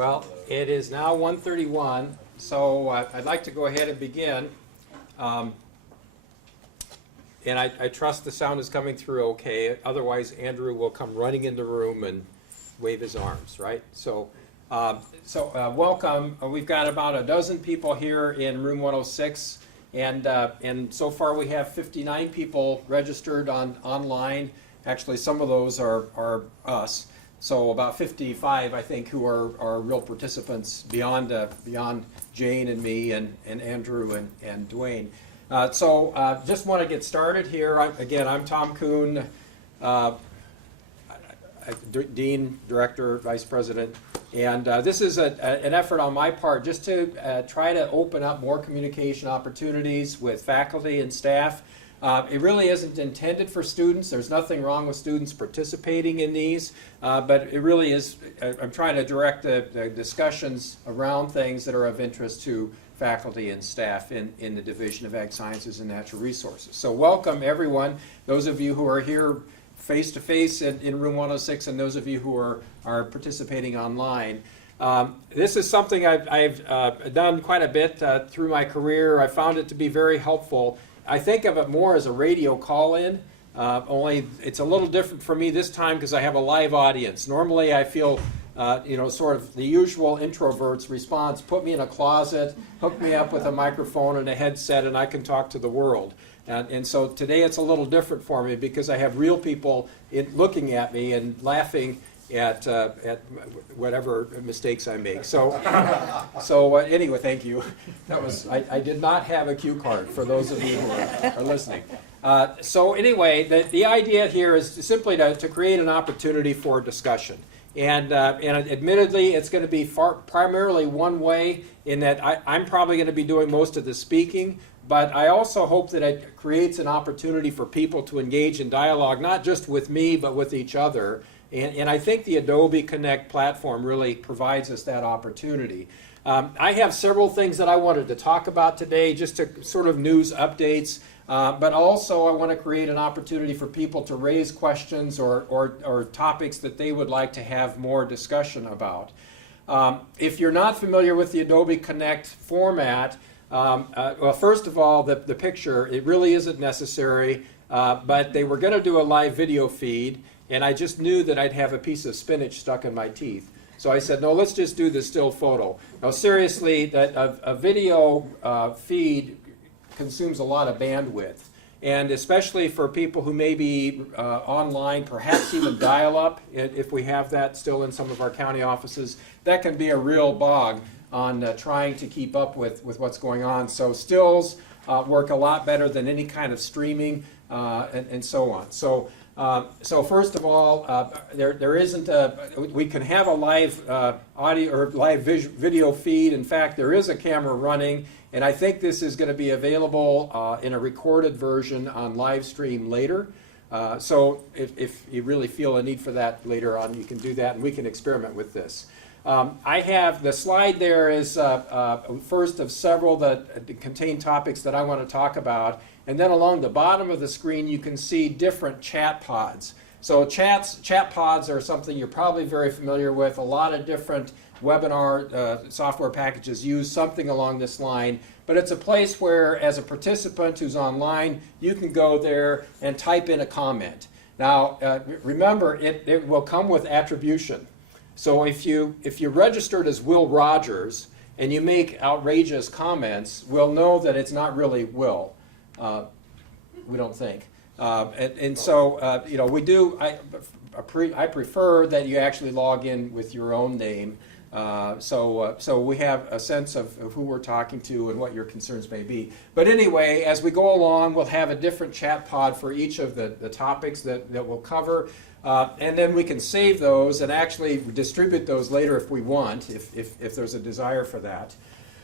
Well, it is now 1:31, so I'd like to go ahead and begin. And I trust the sound is coming through okay. Otherwise, Andrew will come running in the room and wave his arms, right? So welcome. We've got about a dozen people here in room 106, and so far we have 59 people registered online. Actually, some of those are us. So about 55, I think, who are real participants beyond Jane and me and Andrew and Dwayne. Just want to get started here. I'm Tom Kuhn, Dean, Director, Vice President, and this is an effort on my part just to try to open up more communication opportunities with faculty and staff. It really isn't intended for students. There's nothing wrong with students participating in these, but it really is, I'm trying to direct the discussions around things that are of interest to faculty and staff in the Division of Ag Sciences and Natural Resources. So welcome everyone, those of you who are here face-to-face in room 106 and those of you who are participating online. This is something I've done quite a bit through my career. I found it to be very helpful. I think of it more as a radio call-in, only it's a little different for me this time because I have a live audience. Normally I feel sort of the usual introvert's response, put me in a closet, hook me up with a microphone and a headset, and I can talk to the world. And so today it's a little different for me because I have real people looking at me and laughing at whatever mistakes I make. So anyway, thank you. That was I did not have a cue card for those of you who are listening. So anyway, the idea here is simply to create an opportunity for discussion. And admittedly, it's going to be primarily one way in that I'm probably going to be doing most of the speaking, but I also hope that it creates an opportunity for people to engage in dialogue, not just with me, but with each other. And I think the Adobe Connect platform really provides us that opportunity. I have several things that I wanted to talk about today, just to sort of news updates. But also I want to create an opportunity for people to raise questions or topics that they would like to have more discussion about. If you're not familiar with the Adobe Connect format, well, first of all, the picture, it really isn't necessary, but they were going to do a live video feed, and I just knew that I'd have a piece of spinach stuck in my teeth. So I said, no, let's just do the still photo. Now seriously, a video feed consumes a lot of bandwidth, and especially for people who may be online, perhaps even dial-up, if we have that still in some of our county offices, that can be a real bog on trying to keep up with what's going on. So stills work a lot better than any kind of streaming and so on. So first of all, there isn't we can have a live audio or live video feed. In fact, there is a camera running, and I think this is going to be available in a recorded version on live stream later. So if you really feel a need for that later on, you can do that, and we can experiment with this. I have the slide there is first of several that contain topics that I want to talk about. And then along the bottom of the screen, you can see different chat pods. So chat pods are something you're probably very familiar with. A lot of different webinar software packages use something along this line. But it's a place where, as a participant who's online, you can go there and type in a comment. Now, remember, it will come with attribution. So if you registered as Will Rogers and you make outrageous comments, we'll know that it's not really Will. We don't think. So we do, I prefer that you actually log in with your own name. So we have a sense of who we're talking to and what your concerns may be. But anyway, as we go along, we'll have a different chat pod for each of the topics that we'll cover. And then we can save those and actually distribute those later if we want, if there's a desire for that.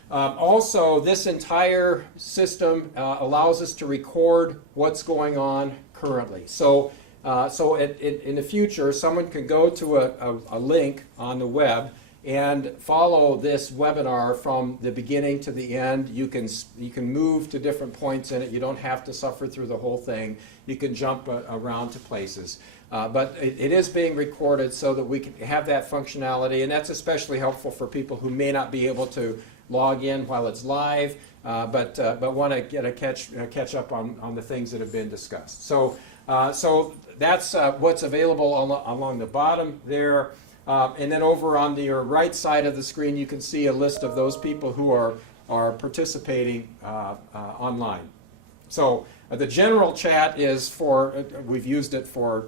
Also, this entire system allows us to record what's going on currently. So in the future, someone can go to a link on the web and follow this webinar from the beginning to the end. You can move to different points in it. You don't have to suffer through the whole thing. You can jump around to places. But it is being recorded so that we can have that functionality, and that's especially helpful for people who may not be able to log in while it's live, but want to get a catch up on the things that have been discussed. So that's what's available along the bottom there. And then over on your right side of the screen, you can see a list of those people who are participating online. So the general chat is we've used it for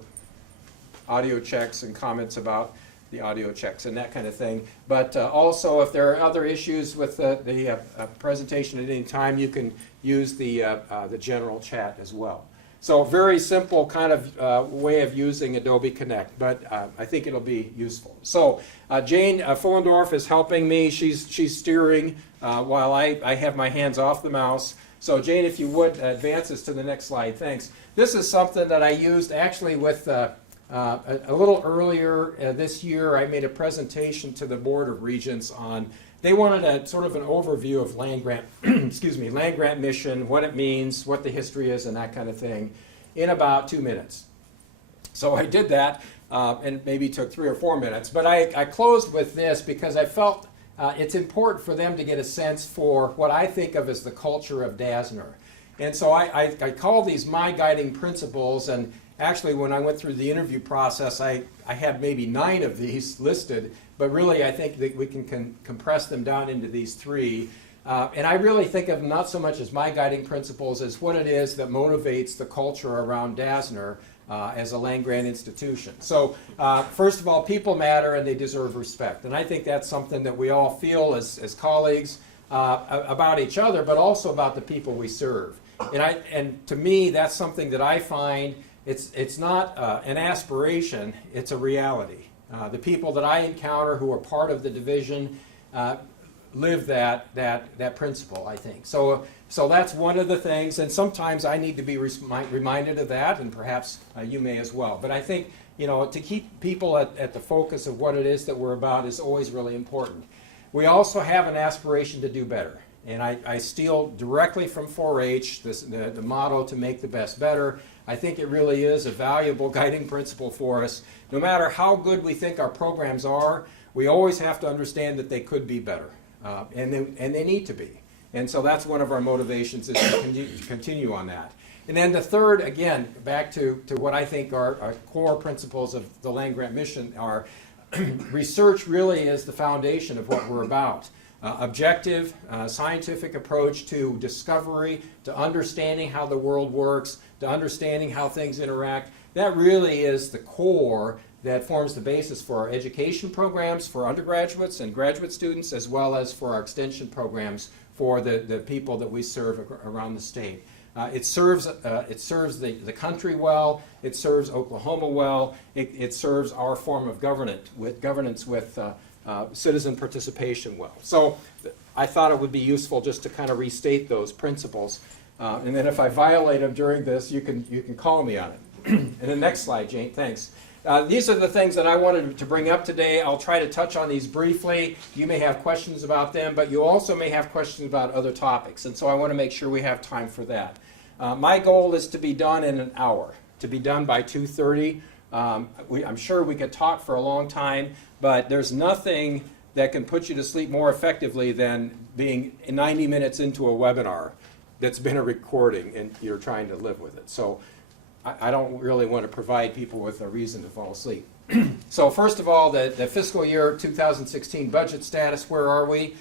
audio checks and comments about the audio checks and that kind of thing. But also, if there are other issues with the presentation at any time, you can use the general chat as well. So very simple kind of way of using Adobe Connect, but I think it'll be useful. So Jane Fullendorf is helping me. She's steering while I have my hands off the mouse. So Jane, if you would advance us to the next slide, thanks. This is something that I used actually with a little earlier this year. I made a presentation to the Board of Regents on, they wanted a sort of an overview of land grant, excuse me, land grant mission, what it means, what the history is, and that kind of thing, in about 2 minutes. So I did that, and it maybe took 3 or 4 minutes. But I closed with this because I felt it's important for them to get a sense for what I think of as the culture of DASNR. And so I call these my guiding principles, and actually when I went through the interview process, I had maybe 9 of these listed, but really I think that we can compress them down into these 3. And I really think of them not so much as my guiding principles as what it is that motivates the culture around DASNR as a land-grant institution. So first of all, people matter and they deserve respect. And I think that's something that we all feel as colleagues about each other, but also about the people we serve. And to me, that's something that I find it's not an aspiration, it's a reality. The people that I encounter who are part of the division live that principle, I think. So that's one of the things, and sometimes I need to be reminded of that, and perhaps you may as well. But I think, to keep people at the focus of what it is that we're about is always really important. We also have an aspiration to do better. And I steal directly from 4-H, the motto to make the best better. I think it really is a valuable guiding principle for us. No matter how good we think our programs are, we always have to understand that they could be better. And they need to be. And so that's one of our motivations, is to continue on that. And then the third, again, back to what I think are core principles of the land grant mission are research really is the foundation of what we're about. Objective, scientific approach to discovery, to understanding how the world works, to understanding how things interact. That really is the core that forms the basis for our education programs for undergraduates and graduate students, as well as for our extension programs for the people that we serve around the state. It serves the country well. It serves Oklahoma well. It serves our form of governance with citizen participation well. So I thought it would be useful just to kind of restate those principles. And then if I violate them during this, you can call me on it. And the next slide, Jane, thanks. These are the things that I wanted to bring up today. I'll try to touch on these briefly. You may have questions about them, but you also may have questions about other topics. And so I want to make sure we have time for that. My goal is to be done in an hour, to be done by 2:30. I'm sure we could talk for a long time, but there's nothing that can put you to sleep more effectively than being 90 minutes into a webinar that's been a recording and you're trying to live with it. So I don't really want to provide people with a reason to fall asleep. So first of all, the fiscal year 2016 budget status, where are we?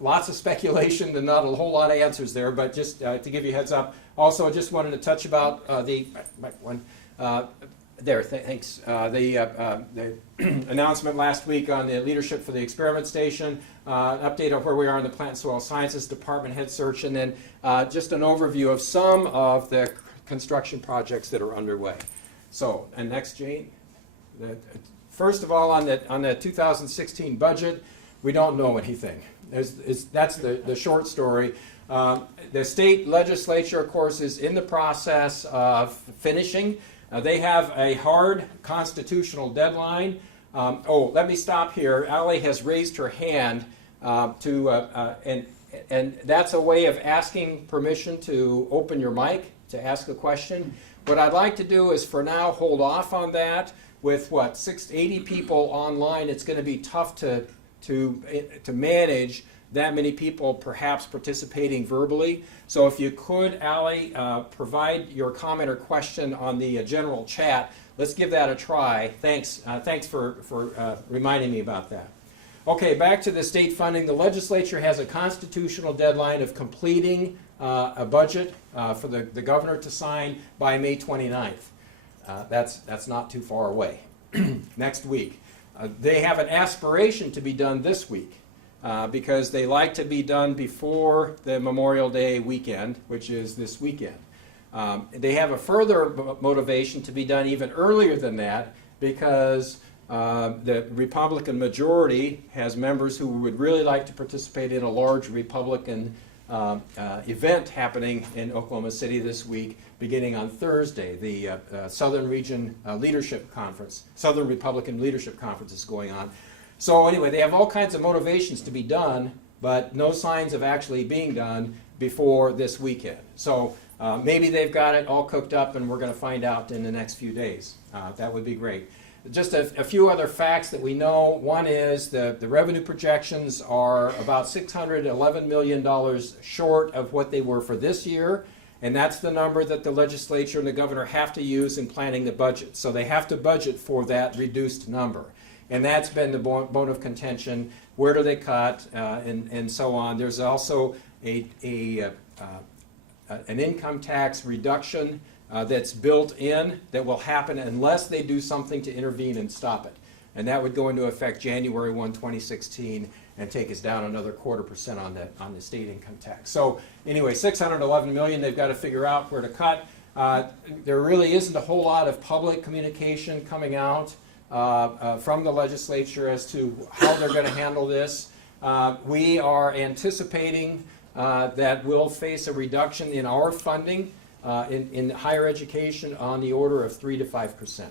Lots of speculation and not a whole lot of answers there, but just to give you a heads up. Also, I just wanted to touch about thanks. The announcement last week on the leadership for the experiment station, an update on where we are in the Plant and Soil Sciences Department head search, and then just an overview of some of the construction projects that are underway. So, and next, Jane. First of all, on the 2016 budget, we don't know anything. That's the short story. The state legislature, of course, is in the process of finishing. They have a hard constitutional deadline Oh, let me stop here. Allie has raised her hand and that's a way of asking permission to open your mic to ask a question. What I'd like to do is for now hold off on that. With what, 80 people online, it's going to be tough to manage that many people perhaps participating verbally. So if you could, Allie, provide your comment or question on the general chat. Let's give that a try. Thanks for reminding me about that. Okay, back to the state funding. The legislature has a constitutional deadline of completing a budget for the governor to sign by May 29th. That's not too far away. Next week. They have an aspiration to be done this week because they like to be done before the Memorial Day weekend, which is this weekend. They have a further motivation to be done even earlier than that because the Republican majority has members who would really like to participate in a large Republican event happening in Oklahoma City this week, beginning on Thursday. The Southern Region Leadership Conference, Southern Republican Leadership Conference is going on. So anyway, they have all kinds of motivations to be done, but no signs of actually being done before this weekend. So maybe they've got it all cooked up and we're going to find out in the next few days. That would be great. Just a few other facts that we know. One is the revenue projections are about $611 million short of what they were for this year, and that's the number that the legislature and the governor have to use in planning the budget. So they have to budget for that reduced number, and that's been the bone of contention. Where do they cut, and so on. There's also an income tax reduction that's built in that will happen unless they do something to intervene and stop it. And that would go into effect January 1, 2016 and take us down another 0.25% on the state income tax. So anyway, $611 million, they've got to figure out where to cut. There really isn't a whole lot of public communication coming out from the legislature as to how they're going to handle this. We are anticipating that we'll face a reduction in our funding in higher education on the order of 3 to 5%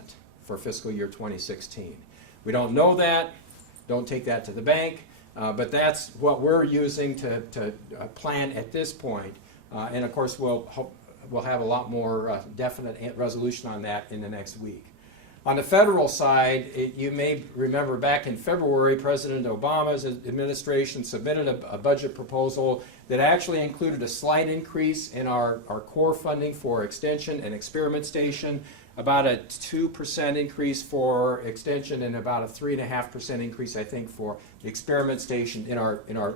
for fiscal year 2016. We don't know that, don't take that to the bank, but that's what we're using to plan at this point. And of course we'll have a lot more definite resolution on that in the next week. On the federal side, you may remember back in February, President Obama's administration submitted a budget proposal that actually included a slight increase in our core funding for extension and experiment station, about a 2% increase for extension, and about a 3.5% increase, I think, for the experiment station in our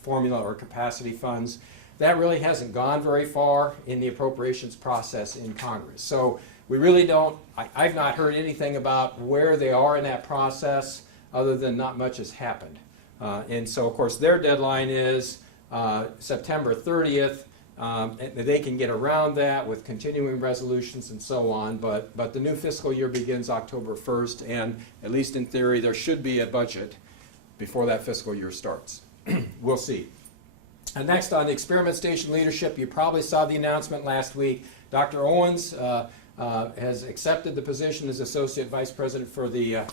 formula or capacity funds. That really hasn't gone very far in the appropriations process in Congress. So we really don't, I've not heard anything about where they are in that process other than not much has happened. And so, of course, their deadline is September 30th. They can get around that with continuing resolutions and so on, but the new fiscal year begins October 1st, and at least in theory, there should be a budget before that fiscal year starts. We'll see. And next, on the experiment station leadership, you probably saw the announcement last week. Dr. Owens has accepted the position as Associate Vice President for the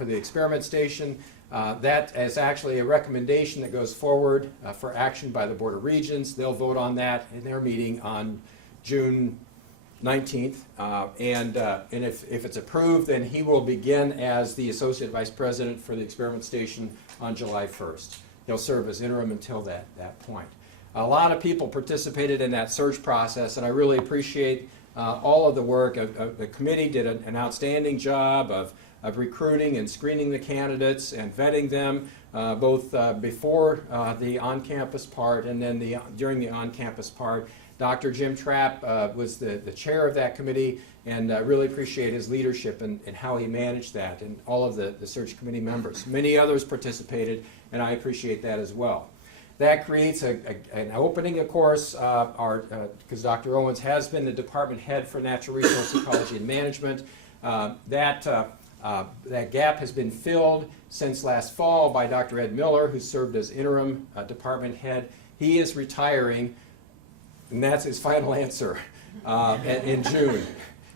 experiment station. That is actually a recommendation that goes forward for action by the Board of Regents. They'll vote on that in their meeting on June 19th. And if it's approved, then he will begin as the Associate Vice President for the experiment station on July 1st. He'll serve as interim until that point. A lot of people participated in that search process, and I really appreciate all of the work. The committee did an outstanding job of recruiting and screening the candidates and vetting them, both before the on-campus part and then during the on-campus part. Dr. Jim Trapp was the chair of that committee, and I really appreciate his leadership and how he managed that, and all of the search committee members. Many others participated, and I appreciate that as well. That creates an opening, of course, because Dr. Owens has been the department head for natural resource ecology and management. That gap has been filled since last fall by Dr. Ed Miller, who served as interim department head. He is retiring, and that's his final answer in June.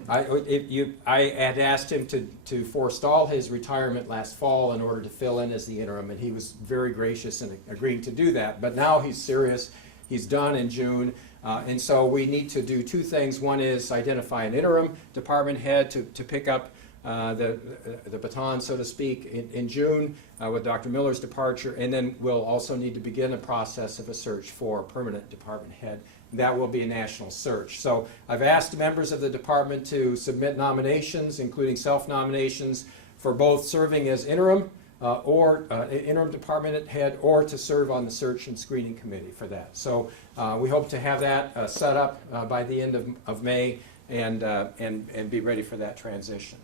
I had asked him to forestall his retirement last fall in order to fill in as the interim, and he was very gracious in agreeing to do that. But now he's serious. He's done in June, and so we need to do two things. One is identify an interim department head to pick up the baton, so to speak, in June with Dr. Miller's departure, and then we'll also need to begin a process of a search for a permanent department head. That will be a national search. So I've asked members of the department to submit nominations, including self-nominations, for both serving as interim interim department head, or to serve on the search and screening committee for that. So we hope to have that set up by the end of May and be ready for that transition.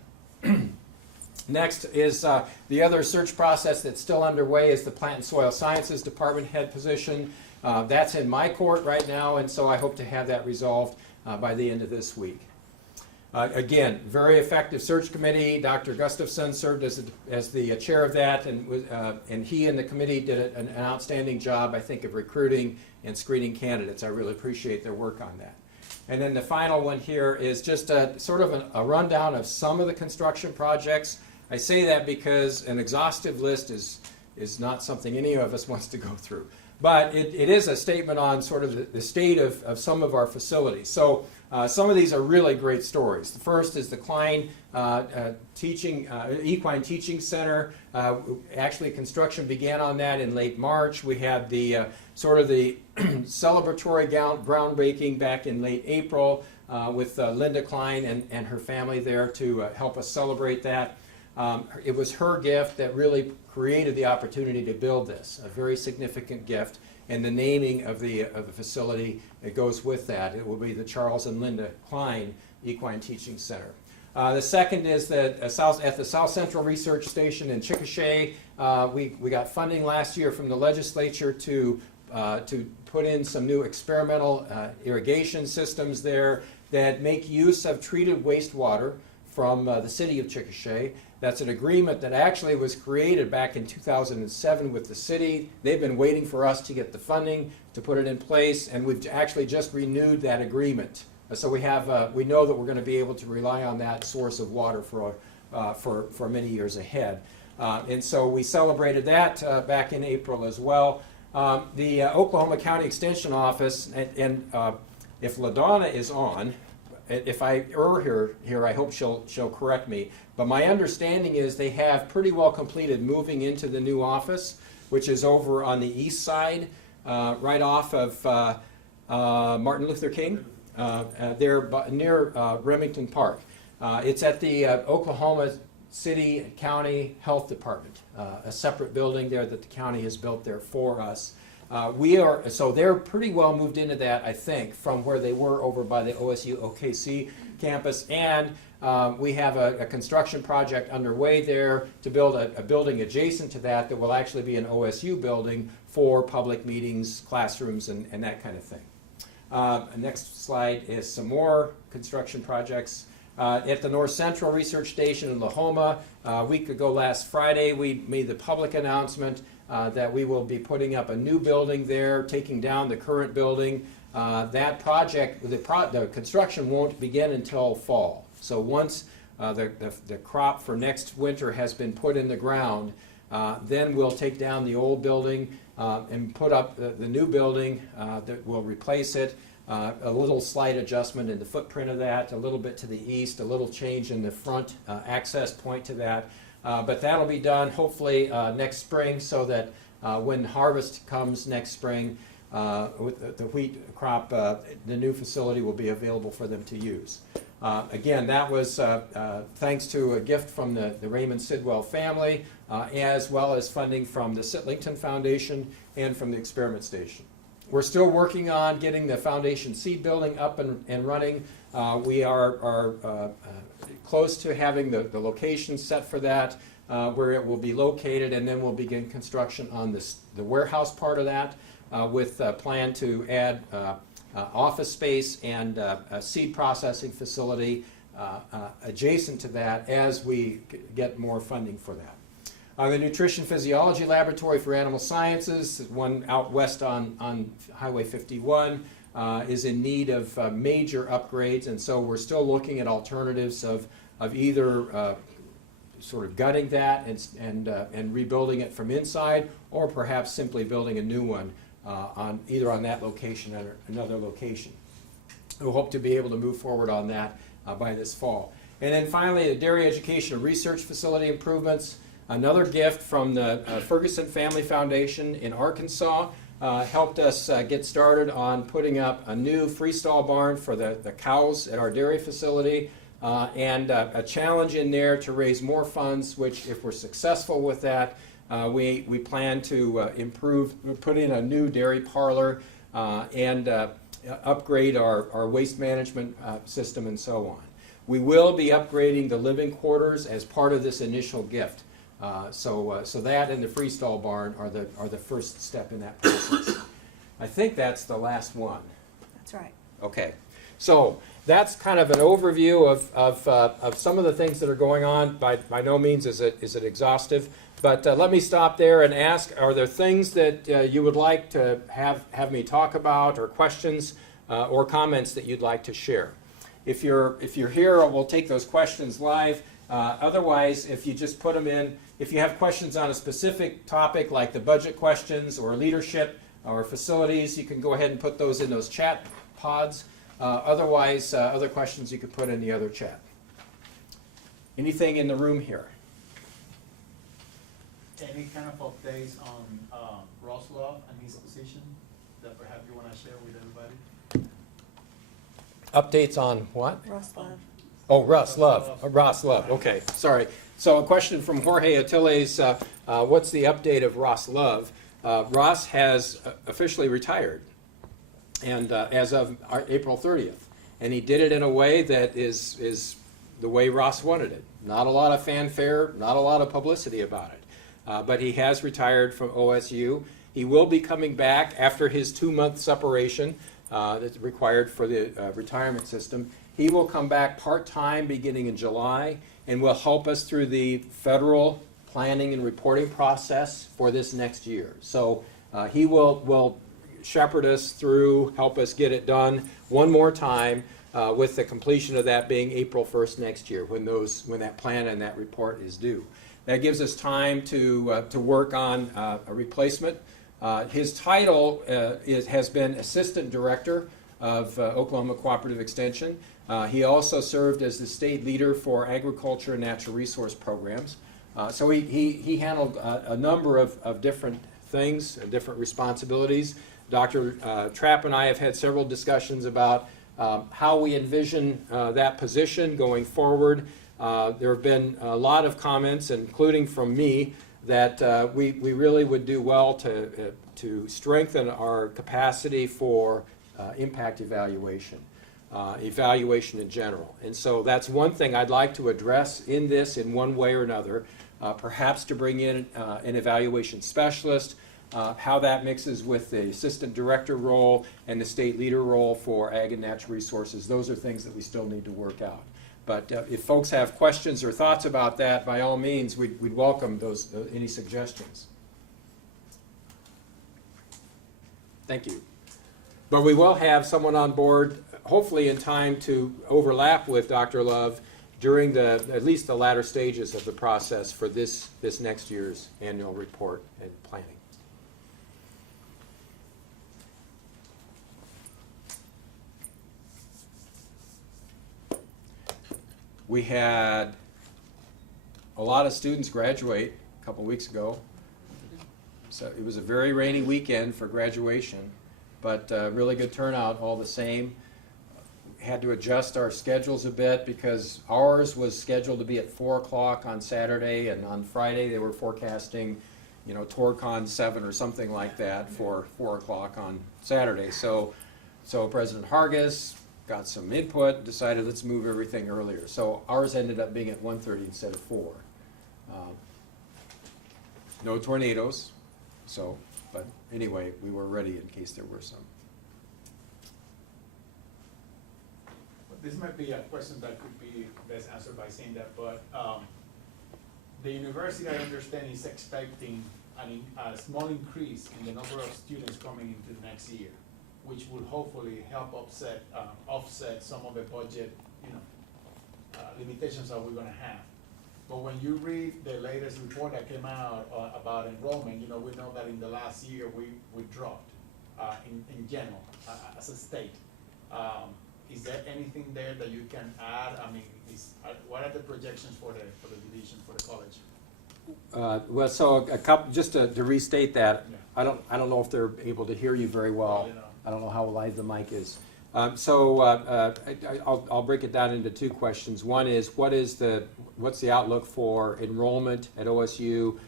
Next is the other search process that's still underway is the Plant and Soil Sciences Department head position. That's in my court right now, and so I hope to have that resolved by the end of this week. Again, very effective search committee. Dr. Gustafson served as the chair of that, and he and the committee did an outstanding job, I think, of recruiting and screening candidates. I really appreciate their work on that. And then the final one here is just sort of a rundown of some of the construction projects. I say that because an exhaustive list is not something any of us wants to go through. But it is a statement on sort of the state of some of our facilities. So some of these are really great stories. The first is the Klein Equine Teaching Center. Actually, construction began on that in late March. We had the sort of the celebratory groundbreaking back in late April with Linda Klein and her family there to help us celebrate that. It was her gift that really created the opportunity to build this, a very significant gift, and the naming of the facility that goes with that. It will be the Charles and Linda Klein Equine Teaching Center. The second is that at the South Central Research Station in Chickasha, we got funding last year from the legislature to put in some new experimental irrigation systems there that make use of treated wastewater from the city of Chickasha. That's an agreement that actually was created back in 2007 with the city. They've been waiting for us to get the funding to put it in place, and we've actually just renewed that agreement. So we know that we're going to be able to rely on that source of water for many years ahead. And so we celebrated that back in April as well. The Oklahoma County Extension Office, and if LaDonna is on, if I err here, I hope she'll correct me. But my understanding is they have pretty well completed moving into the new office, which is over on the east side, right off of Martin Luther King, there near Remington Park. It's at the Oklahoma City County Health Department, a separate building there that the county has built there for us. So they're pretty well moved into that, I think, from where they were over by the OSU OKC campus, and we have a construction project underway there to build a building adjacent to that will actually be an OSU building for public meetings, classrooms, and that kind of thing. Next slide is some more construction projects. At the North Central Research Station in Lahoma, a week ago last Friday, we made the public announcement that we will be putting up a new building there, taking down the current building. That project, the construction won't begin until fall. So once the crop for next winter has been put in the ground, then we'll take down the old building and put up the new building that will replace it. A little slight adjustment in the footprint of that, a little bit to the east, a little change in the front access point to that. But that'll be done hopefully next spring, so that when harvest comes next spring with the wheat crop, the new facility will be available for them to use. Again, that was thanks to a gift from the Raymond Sidwell family, as well as funding from the Sitlington Foundation and from the Experiment Station. We're still working on getting the Foundation Seed Building up and running. We are close to having the location set for that, where it will be located, and then we'll begin construction on the warehouse part of that with a plan to add office space and a seed processing facility adjacent to that as we get more funding for that. The Nutrition Physiology Laboratory for Animal Sciences, one out west on Highway 51. is in need of major upgrades, and so we're still looking at alternatives of either sort of gutting that and rebuilding it from inside, or perhaps simply building a new one either on that location or another location. We hope to be able to move forward on that by this fall. And then finally, the Dairy Education and Research Facility improvements. Another gift from the Ferguson Family Foundation in Arkansas helped us get started on putting up a new freestall barn for the cows at our dairy facility, and a challenge in there to raise more funds, which if we're successful with that, we plan to put in a new dairy parlor and upgrade our waste management system and so on. We will be upgrading the living quarters as part of this initial gift. So that and the freestall barn are the first step in that process. I think that's the last one. That's right. Okay, so that's kind of an overview of some of the things that are going on. By no means is it exhaustive, but let me stop there and ask: are there things that you would like to have me talk about, or questions or comments that you'd like to share? If you're here, we'll take those questions live. Otherwise, if you just put them in, if you have questions on a specific topic like the budget questions or leadership or facilities, you can go ahead and put those in those chat pods. Otherwise, other questions you could put in the other chat. Anything in the room here? Any kind of updates on Ross Love and his position that perhaps you want to share with everybody? Updates on what? Ross Love. Oh, Ross Love. Ross Love. Okay, sorry. So a question from Jorge Atiles, what's the update of Ross Love? Ross has officially retired, and as of April 30th. And he did it in a way that is the way Ross wanted it. Not a lot of fanfare, not a lot of publicity about it. But he has retired from OSU. He will be coming back after his 2-month separation that's required for the retirement system. He will come back part-time beginning in July and will help us through the federal planning and reporting process for this next year. So he will shepherd us through, help us get it done one more time, with the completion of that being April 1st next year, when that plan and that report is due. That gives us time to work on a replacement. His title has been Assistant Director of Oklahoma Cooperative Extension. He also served as the state leader for agriculture and natural resource programs. So he handled a number of different things, different responsibilities. Dr. Trapp and I have had several discussions about how we envision that position going forward. There have been a lot of comments, including from me, that we really would do well to strengthen our capacity for impact evaluation. Evaluation in general. And so that's one thing I'd like to address in this in one way or another, perhaps to bring in an evaluation specialist, how that mixes with the assistant director role and the state leader role for ag and natural resources. Those are things that we still need to work out. But if folks have questions or thoughts about that, by all means, we'd welcome any suggestions. Thank you. But we will have someone on board, hopefully in time to overlap with Dr. Love during at least the latter stages of the process for this next year's annual report and planning. We had a lot of students graduate a couple weeks ago. So it was a very rainy weekend for graduation, but really good turnout all the same. Had to adjust our schedules a bit because ours was scheduled to be at 4 o'clock on Saturday, and on Friday they were forecasting, TORCON 7 or something like that for 4 o'clock on Saturday. So President Hargis got some input, decided let's move everything earlier. So ours ended up being at 1:30 instead of 4. No tornadoes, but anyway, we were ready in case there were some. This might be a question that could be best answered by saying that, but the university, I understand, is expecting a small increase in the number of students coming into the next year. which will hopefully help offset some of the budget, limitations that we're gonna have. But when you read the latest report that came out about enrollment, we know that in the last year we dropped in general as a state. Is there anything there that you can add? I mean, what are the projections for the division, for the college? Well, so a couple, just to restate that, Yeah. I don't know if they're able to hear you very well. You know. I don't know how live the mic is. I'll break it down into two questions. One is, what's the outlook for enrollment at OSU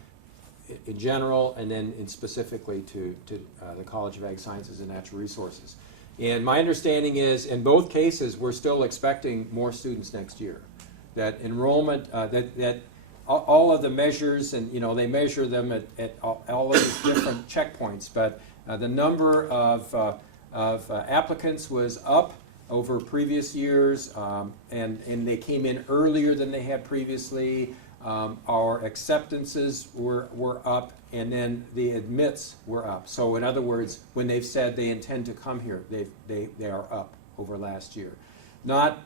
in general, and then specifically to the College of Ag Sciences and Natural Resources. And my understanding is, in both cases, we're still expecting more students next year. That enrollment, that all of the measures, and they measure them at all of these different checkpoints, but the number of applicants was up over previous years, and they came in earlier than they had previously. Our acceptances were up, and then the admits were up. So in other words, when they've said they intend to come here, they are up over last year. Not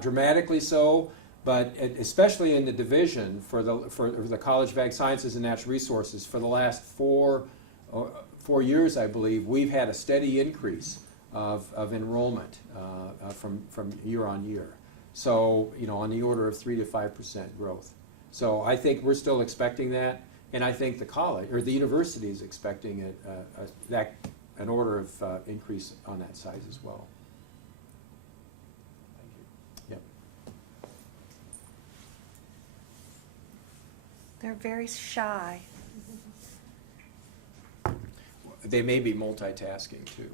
dramatically so, but especially in the division for the College of Ag Sciences and Natural Resources, for the last 4 years, I believe, we've had a steady increase of enrollment from year on year. So, on the order of 3 to 5% growth. So I think we're still expecting that, and I think the college, or the university, is expecting an order of increase on that size as well. Thank you. Yep. They're very shy. They may be multitasking too.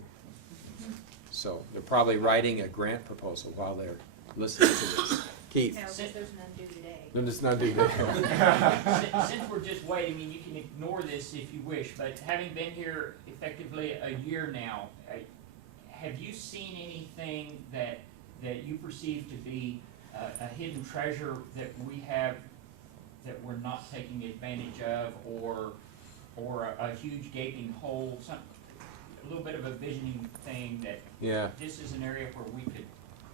So they're probably writing a grant proposal while they're listening to this. Keith? No, there's none due today. No, just not do that. Since we're just waiting, I mean, you can ignore this if you wish, but having been here effectively a year now, have you seen anything that you perceive to be a hidden treasure that we have that we're not taking advantage of, or a huge gaping hole, a little bit of a visioning thing that this is an area where we could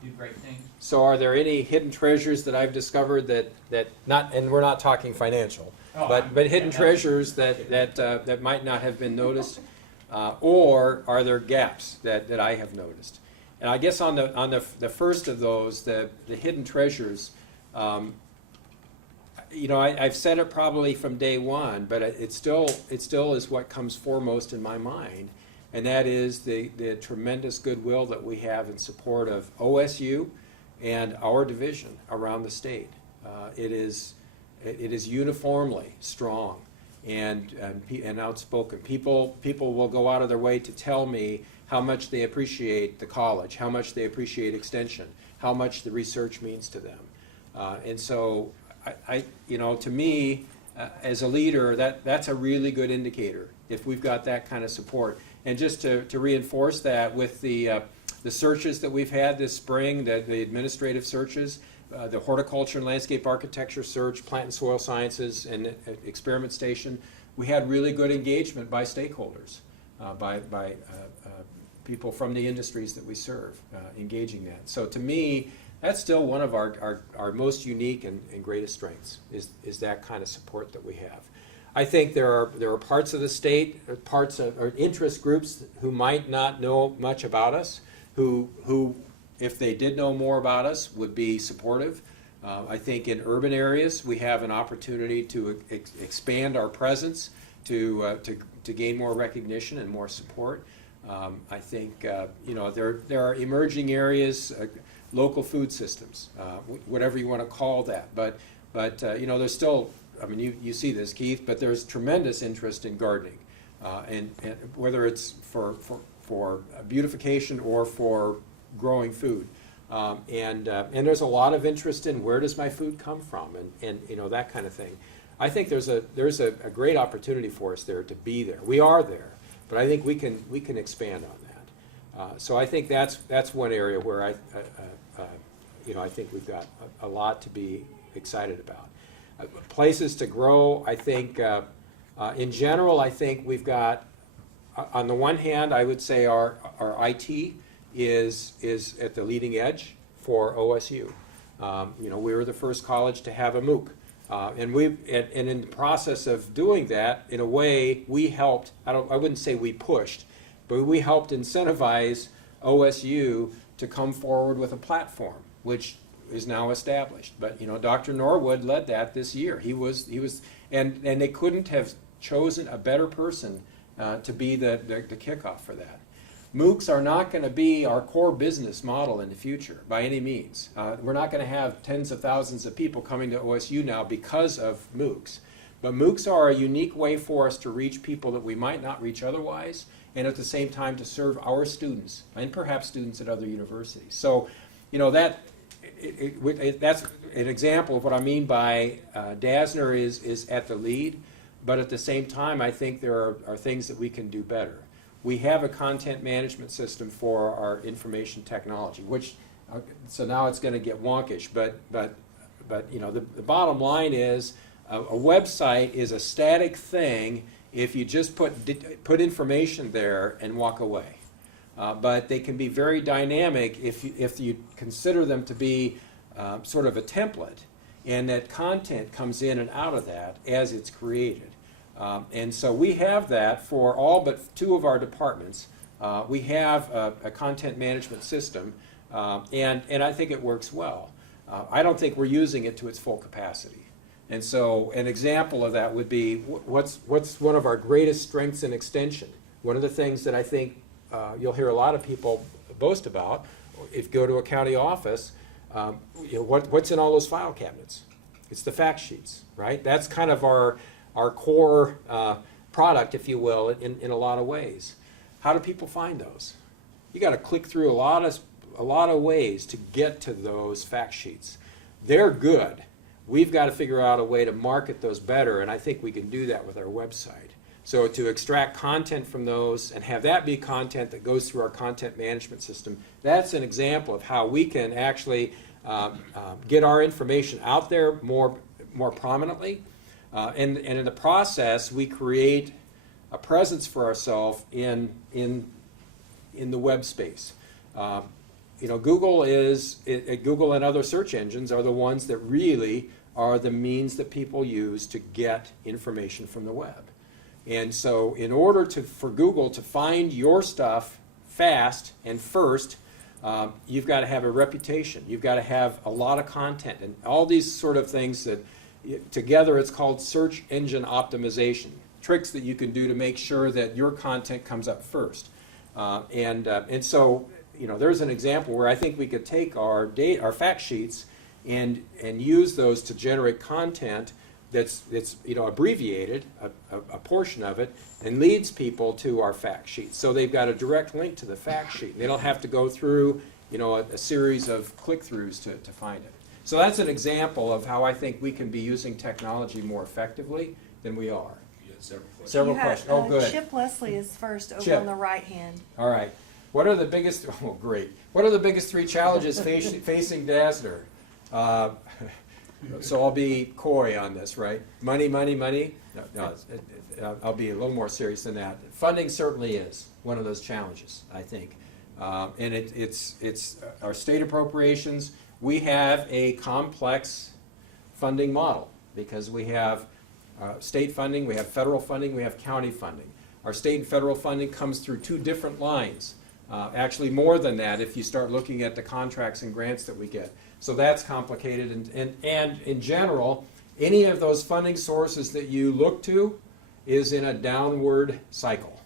do great things? So are there any hidden treasures that I've discovered that not, and we're not talking financial, but hidden treasures that might not have been noticed, or are there gaps that I have noticed? And I guess on the first of those, the hidden treasures, I've said it probably from day one, but it still is what comes foremost in my mind. And that is the tremendous goodwill that we have in support of OSU and our division around the state. It is uniformly strong and outspoken. People will go out of their way to tell me how much they appreciate the college, how much they appreciate extension, how much the research means to them. And so, to me, as a leader, that's a really good indicator if we've got that kind of support. And just to reinforce that with the searches that we've had this spring, the administrative searches, the horticulture and landscape architecture search, plant and soil sciences, and experiment station, we had really good engagement by stakeholders, by people from the industries that we serve, engaging that. So to me, that's still one of our most unique and greatest strengths, is that kind of support that we have. I think there are parts of the state, or interest groups who might not know much about us, who if they did know more about us, would be supportive. I think in urban areas we have an opportunity to expand our presence, to gain more recognition and more support. I think there are emerging areas, local food systems, whatever you want to call that, but there's still. I mean, you see this, Keith, but there's tremendous interest in gardening, and whether it's for beautification or for growing food, and there's a lot of interest in where does my food come from, and that kind of thing. I think there's a great opportunity for us there to be there. We are there, but I think we can expand on that. So I think that's one area where I think we've got a lot to be excited about. Places to grow, I think, in general, I think we've got on the one hand, I would say our IT is at the leading edge for OSU. You know, we were the first college to have a MOOC. And in the process of doing that, in a way, we helped, I wouldn't say we pushed, but we helped incentivize OSU to come forward with a platform, which is now established. But, you know, Dr. Norwood led that this year. And they couldn't have chosen a better person to be the kickoff for that. MOOCs are not going to be our core business model in the future by any means. We're not going to have tens of thousands of people coming to OSU now because of MOOCs. But MOOCs are a unique way for us to reach people that we might not reach otherwise, and at the same time to serve our students and perhaps students at other universities. So, you know, that's an example of what I mean by DASNR is at the lead, but at the same time, I think there are things that we can do better. We have a content management system for our information technology, which, so now it's going to get wonkish, but you know, the bottom line is a website is a static thing if you just put information there and walk away. But they can be very dynamic if you consider them to be sort of a template, and that content comes in and out of that as it's created. And so we have that for all but 2 of our departments. We have a content management system, and I think it works well. I don't think we're using it to its full capacity. And so an example of that would be what's one of our greatest strengths in extension. One of the things that I think you'll hear a lot of people boast about, if you go to a county office, you know, what's in all those file cabinets? It's the fact sheets, right? That's kind of our core product, if you will, in a lot of ways. How do people find those? You got to click through a lot of ways to get to those fact sheets. They're good. We've got to figure out a way to market those better, and I think we can do that with our website. So to extract content from those and have that be content that goes through our content management system, that's an example of how we can actually get our information out there more prominently. And in the process, we create a presence for ourselves in the web space. You know, Google and other search engines are the ones that really are the means that people use to get information from the web. And so in order for Google to find your stuff fast and first, you've got to have a reputation. You've got to have a lot of content and all these sort of things that together it's called search engine optimization, tricks that you can do to make sure that your content comes up first. And so, you know, there's an example where I think we could take our fact sheets and use those to generate content that's you know, abbreviated, a portion of it, and leads people to our fact sheet. So they've got a direct link to the fact sheet. They don't have to go through, you know, a series of click-throughs to find it. So that's an example of how I think we can be using technology more effectively than we are. Several questions. Oh, good. Chip Leslie is first over Chip. on the right hand. All right. What are the biggest? Oh, great. What are the biggest 3 challenges facing DASNR? So I'll be coy on this, right? Money. No, I'll be a little more serious than that. Funding certainly is one of those challenges, I think, and it's our state appropriations. We have a complex funding model because we have state funding, we have federal funding, we have county funding. Our state and federal funding comes through 2 different lines. Actually more than that if you start looking at the contracts and grants that we get. So that's complicated, and in general, any of those funding sources that you look to is in a downward cycle.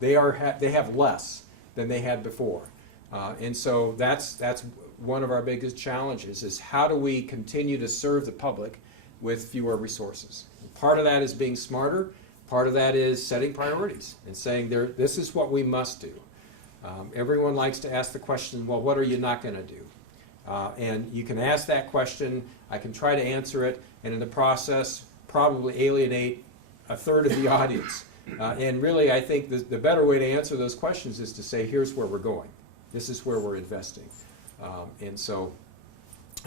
They have less than they had before. And so that's one of our biggest challenges is how do we continue to serve the public with fewer resources. Part of that is being smarter. Part of that is setting priorities and saying this is what we must do. Everyone likes to ask the question, well, what are you not going to do? And you can ask that question, I can try to answer it, and in the process probably alienate a third of the audience. And really I think the better way to answer those questions is to say, here's where we're going. This is where we're investing. And so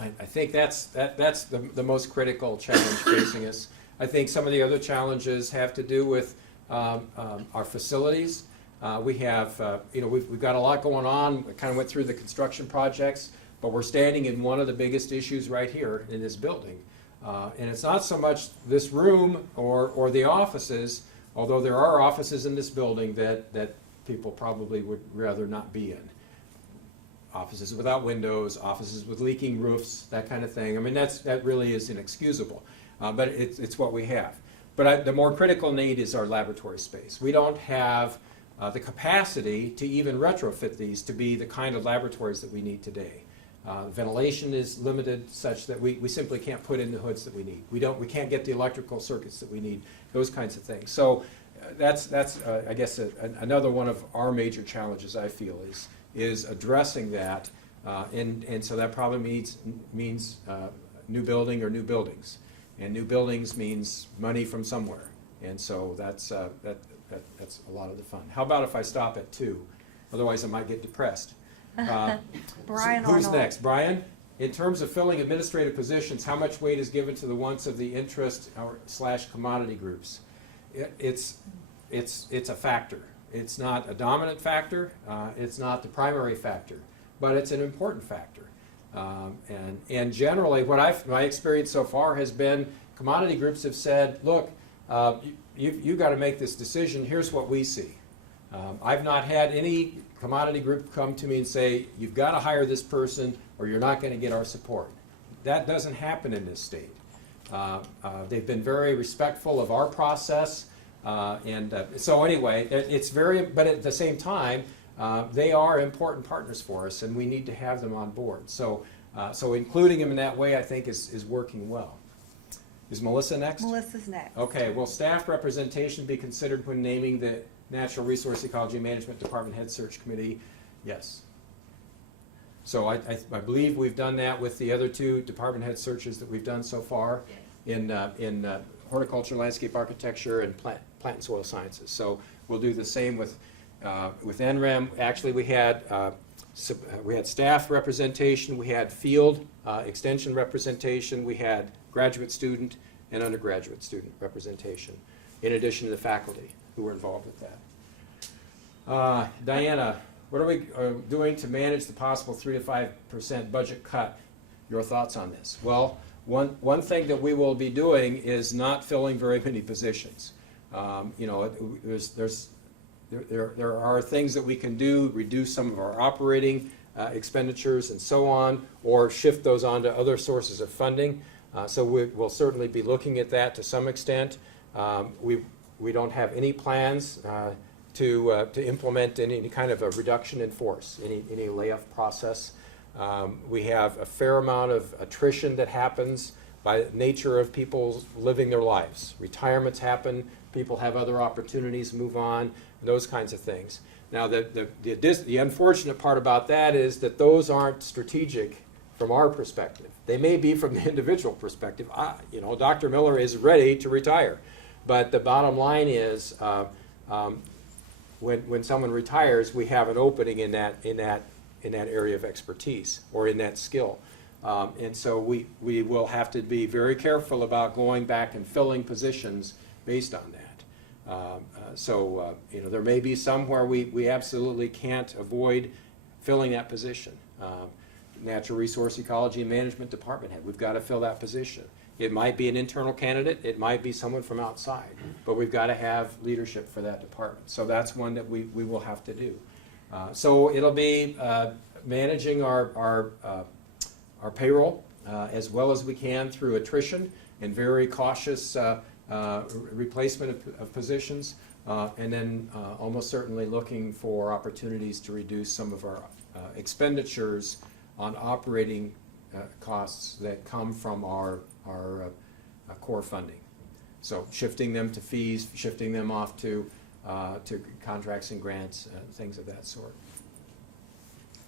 I think that's the most critical challenge facing us. I think some of the other challenges have to do with our facilities. We have, we've got a lot going on. We kind of went through the construction projects, but we're standing in one of the biggest issues right here in this building. And it's not so much this room or the offices, although there are offices in this building that people probably would rather not be in. Offices without windows, offices with leaking roofs, that kind of thing. I mean, that really is inexcusable, but it's what we have. But the more critical need is our laboratory space. We don't have the capacity to even retrofit these to be the kind of laboratories that we need today. Ventilation is limited such that we simply can't put in the hoods that we need. We can't get the electrical circuits that we need, those kinds of things. So that's I guess another one of our major challenges, I feel, is addressing that, and so that probably means new building or new buildings, and new buildings means money from somewhere, and so that's a lot of the fun. How about if I stop at 2? Otherwise I might get depressed. Brian Who's Arnold. next? Brian? In terms of filling administrative positions, how much weight is given to the wants of the interest / commodity groups? It's a factor. It's not a dominant factor. It's not the primary factor, but it's an important factor. And generally, my experience so far has been commodity groups have said, look, you've got to make this decision. Here's what we see. I've not had any commodity group come to me and say, you've got to hire this person or you're not going to get our support. That doesn't happen in this state. They've been very respectful of our process. So anyway, but at the same time, they are important partners for us, and we need to have them on board. So including them in that way, I think, is working well. Is Melissa next? Melissa's next. Okay, will staff representation be considered when naming the Natural Resource Ecology Management Department Head Search Committee? Yes. So I believe we've done that with the other 2 department head searches that we've done so far in horticulture, landscape architecture, and plant and soil sciences. So we'll do the same with NREM. Actually, we had staff representation, we had field extension representation, we had graduate student and undergraduate student representation, in addition to the faculty who were involved with that. Diana, what are we doing to manage the possible 3 to 5% budget cut? Your thoughts on this? Well, one thing that we will be doing is not filling very many positions. There are things that we can do, reduce some of our operating expenditures and so on, or shift those onto other sources of funding. So we'll certainly be looking at that to some extent. We don't have any plans to implement any kind of a reduction in force, any layoff process. We have a fair amount of attrition that happens by nature of people living their lives. Retirements happen, people have other opportunities, move on, those kinds of things. Now, the unfortunate part about that is that those aren't strategic from our perspective. They may be from the individual perspective. Dr. Miller is ready to retire. But the bottom line is, when someone retires, we have an opening in that area of expertise or in that skill, and so we will have to be very careful about going back and filling positions based on that. There may be some where we absolutely can't avoid filling that position. Natural Resource Ecology and Management Department head, we've got to fill that position. It might be an internal candidate, it might be someone from outside, but we've got to have leadership for that department. So that's one that we will have to do. So it'll be managing our payroll as well as we can through attrition and very cautious replacement of positions, and then almost certainly looking for opportunities to reduce some of our expenditures on operating costs that come from our core funding. So shifting them to fees, shifting them off to contracts and grants, things of that sort.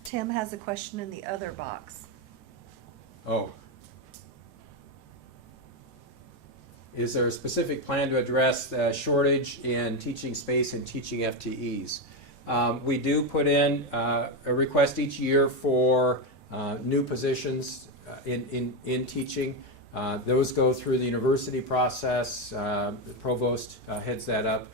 Tim has a question in the other box. Oh. Is there a specific plan to address the shortage in teaching space and teaching FTEs? We do put in a request each year for new positions in teaching. Those go through the university process. The provost heads that up.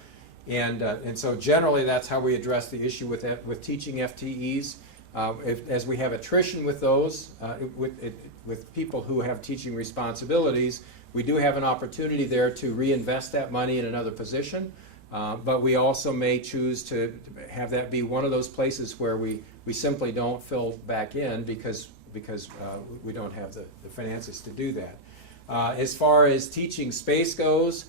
And so generally, that's how we address the issue with teaching FTEs. As we have attrition with those, with people who have teaching responsibilities, we do have an opportunity there to reinvest that money in another position. But we also may choose to have that be one of those places where we simply don't fill back in because we don't have the finances to do that. As far as teaching space goes,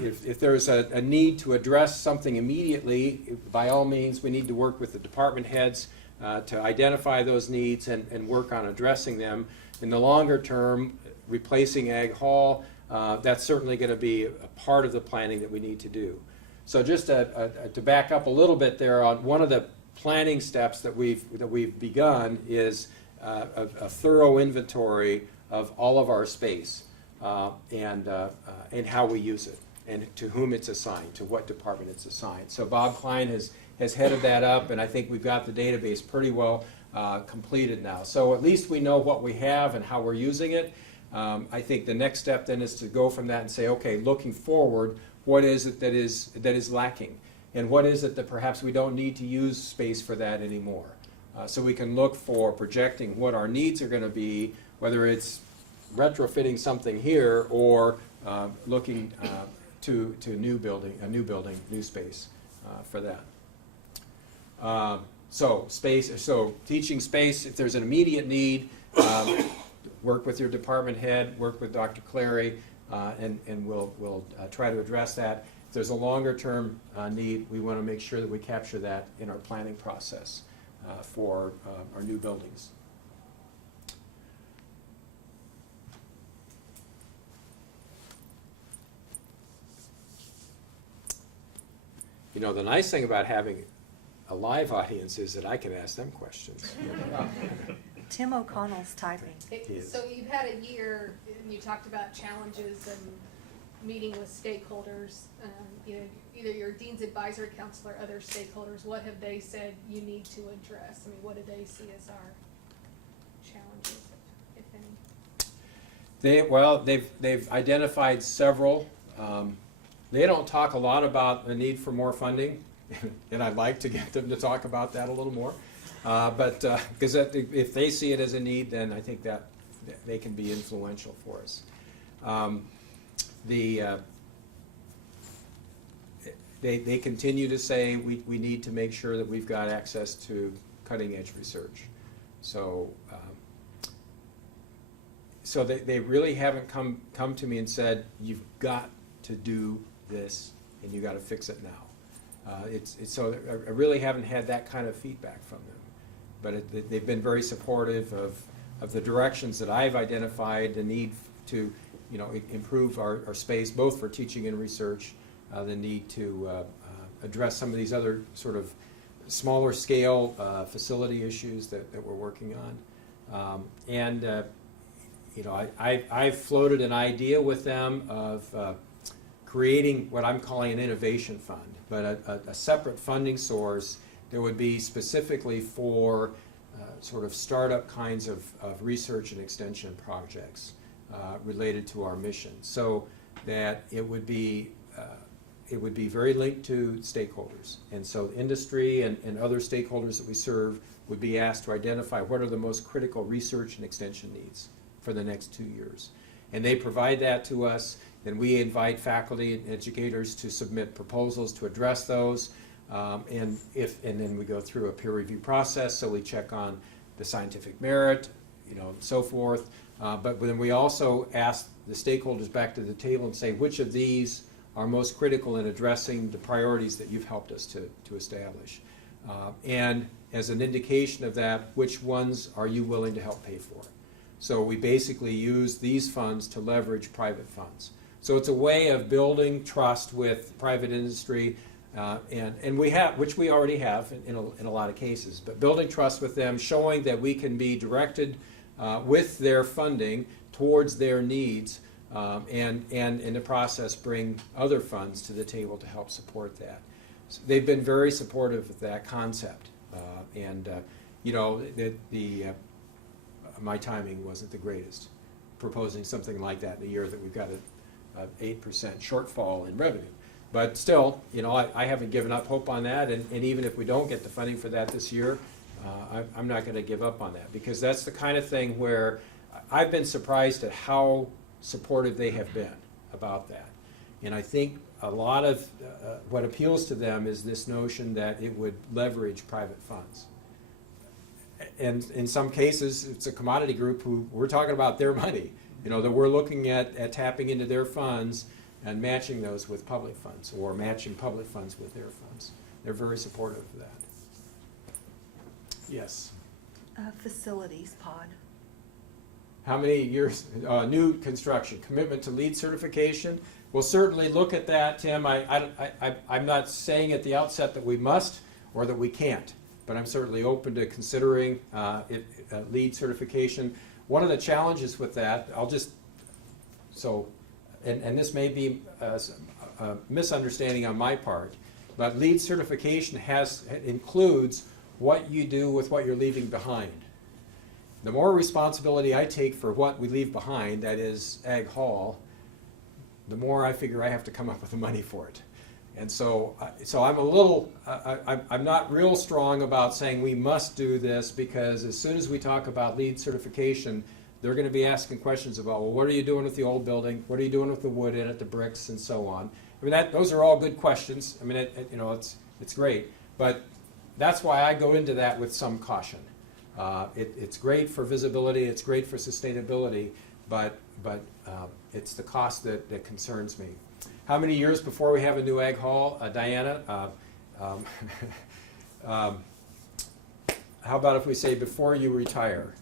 if there's a need to address something immediately, by all means, we need to work with the department heads to identify those needs and work on addressing them. In the longer term, replacing Ag Hall, that's certainly going to be a part of the planning that we need to do. So just to back up a little bit there, on one of the planning steps that we've begun is a thorough inventory of all of our space and how we use it and to whom it's assigned, to what department it's assigned. So Bob Klein has headed that up, and I think we've got the database pretty well completed now. So at least we know what we have and how we're using it. I think the next step then is to go from that and say, okay, looking forward, what is it that is lacking? And what is it that perhaps we don't need to use space for that anymore? So we can look for projecting what our needs are going to be, whether it's retrofitting something here or looking to a new building, new space for that. So teaching space, if there's an immediate need, work with your department head, work with Dr. Clary, and we'll try to address that. If there's a longer term need, we want to make sure that we capture that in our planning process for our new buildings. You know, the nice thing about having a live audience is that I can ask them questions. Tim O'Connell's typing. So you've had a year, and you talked about challenges and meeting with stakeholders. Either your Dean's Advisory Council or other stakeholders, what have they said you need to address? I mean, what do they see as our challenges, if any? They've identified several. They don't talk a lot about the need for more funding, and I'd like to get them to talk about that a little more. But because if they see it as a need, then I think that they can be influential for us. They continue to say we need to make sure that we've got access to cutting edge research. So they really haven't come to me and said, you've got to do this and you got to fix it now. So I really haven't had that kind of feedback from them. But they've been very supportive of the directions that I've identified, the need to improve our space, both for teaching and research, the need to address some of these other sort of smaller scale facility issues that we're working on. I've floated an idea with them of creating what I'm calling an innovation fund, but a separate funding source that would be specifically for sort of startup kinds of research and extension projects related to our mission, so that it would be very linked to stakeholders. And so industry and other stakeholders that we serve would be asked to identify what are the most critical research and extension needs for the next 2 years. And they provide that to us, and we invite faculty and educators to submit proposals to address those. And then we go through a peer review process, so we check on the scientific merit, and so forth. But then we also ask the stakeholders back to the table and say, which of these are most critical in addressing the priorities that you've helped us to establish? And as an indication of that, which ones are you willing to help pay for? So we basically use these funds to leverage private funds. So it's a way of building trust with private industry, and we have, which we already have in a lot of cases, but building trust with them, showing that we can be directed with their funding towards their needs, and in the process bring other funds to the table to help support that. So they've been very supportive of that concept, my timing wasn't the greatest, proposing something like that in a year that we've got an 8% shortfall in revenue. But still, you know, I haven't given up hope on that, and even if we don't get the funding for that this year, I'm not gonna give up on that, because that's the kind of thing where I've been surprised at how supportive they have been about that. And I think a lot of what appeals to them is this notion that it would leverage private funds. And in some cases, it's a commodity group who, we're talking about their money, you know, that we're looking at tapping into their funds and matching those with public funds, or matching public funds with their funds. They're very supportive of that. Yes. Facilities pod. How many years, new construction, commitment to LEED certification? We'll certainly look at that, Tim. I'm not saying at the outset that we must or that we can't, but I'm certainly open to considering LEED certification. One of the challenges with that, and this may be a misunderstanding on my part, but LEED certification includes what you do with what you're leaving behind. The more responsibility I take for what we leave behind, that is Ag Hall, the more I figure I have to come up with the money for it. And so I'm a little, I'm not real strong about saying we must do this, because as soon as we talk about LEED certification, they're going to be asking questions about, well, what are you doing with the old building? What are you doing with the wood in it, the bricks, and so on? I mean, those are all good questions. I mean, it's great, but that's why I go into that with some caution. It's great for visibility, it's great for sustainability, but it's the cost that concerns me. How many years before we have a new Ag Hall, Diana? How about if we say before you retire?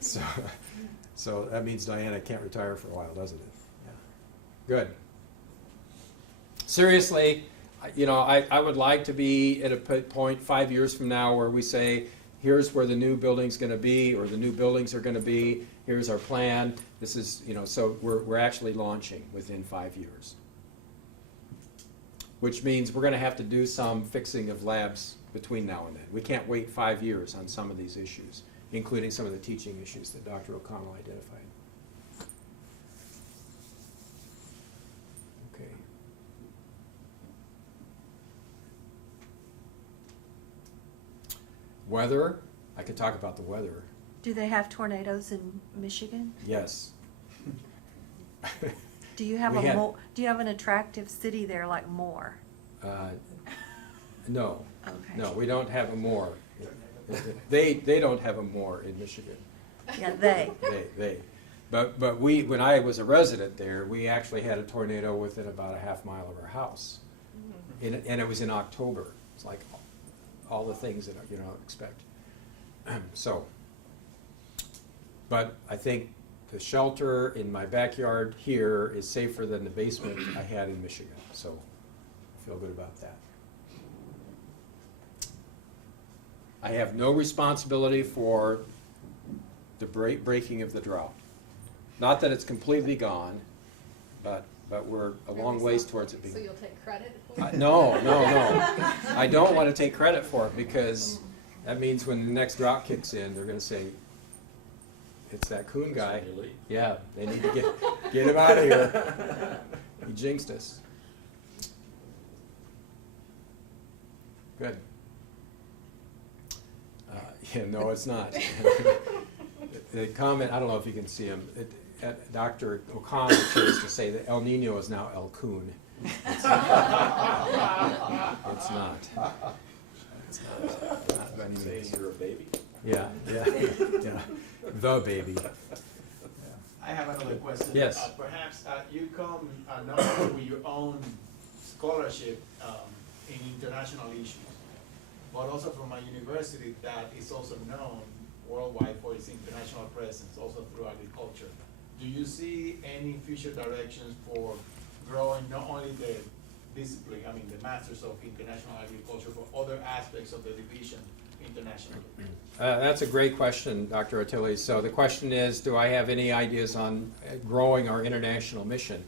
So that means Diana can't retire for a while, doesn't it? Yeah. Good. Seriously, you know, I would like to be at a point 5 years from now where we say, here's where the new building's going to be, or the new buildings are going to be. Here's our plan. This is, you know, so we're actually launching within 5 years, which means we're going to have to do some fixing of labs between now and then. We can't wait 5 years on some of these issues, including some of the teaching issues that Dr. O'Connell identified. Okay. Weather, I could talk about the weather. Do they have tornadoes in Michigan? Yes. Do you have do you have an attractive city there like Moore? No. Okay. No, we don't have a Moore. They don't have a Moore in Michigan. Yeah, they. But we, when I was a resident there, we actually had a tornado within about a half mile of our house. And it was in October. It's like all the things that you don't expect. So, but I think the shelter in my backyard here is safer than the basement I had in Michigan. So I feel good about that. I have no responsibility for the breaking of the drought. Not that it's completely gone, but we're a long ways towards it being. So you'll take credit for it? No. I don't want to take credit for it, because that means when the next drought kicks in, they're going to say, it's that coon guy. Yeah, they need to get him out of here. He jinxed us. Good. Yeah, no, it's not. The comment, I don't know if you can see him, Dr. O'Connell chose to say that El Nino is now El Coon. It's not. It's not. Not Saying you're a baby? Yeah. The baby. I have another question. Yes. Perhaps you come not only with your own scholarship in international issues, but also from a university that is also known worldwide for its international presence, also through agriculture. Do you see any future directions for growing not only the discipline, I mean the Masters of International Agriculture, but other aspects of the division internationally? That's a great question, Dr. Attili. So the question is, do I have any ideas on growing our international mission?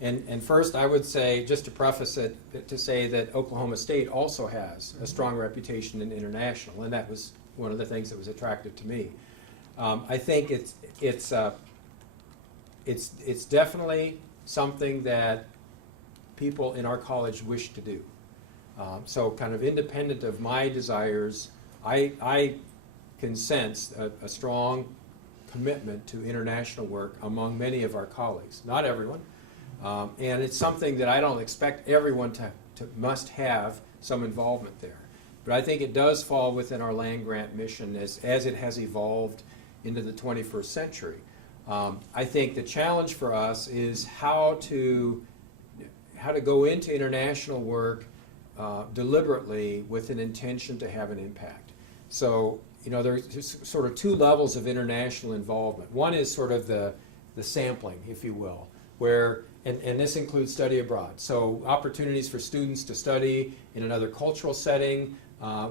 And first, I would say, just to preface it, to say that Oklahoma State also has a strong reputation in international, and that was one of the things that was attractive to me. I think it's definitely something that people in our college wish to do. So kind of independent of my desires, I can sense a strong commitment to international work among many of our colleagues. Not everyone. And it's something that I don't expect everyone to must have some involvement there. But I think it does fall within our land-grant mission as it has evolved into the 21st century. I think the challenge for us is how to go into international work deliberately with an intention to have an impact. So, you know, there's just sort of two levels of international involvement. One is sort of the sampling, if you will, where, and this includes study abroad. So opportunities for students to study in another cultural setting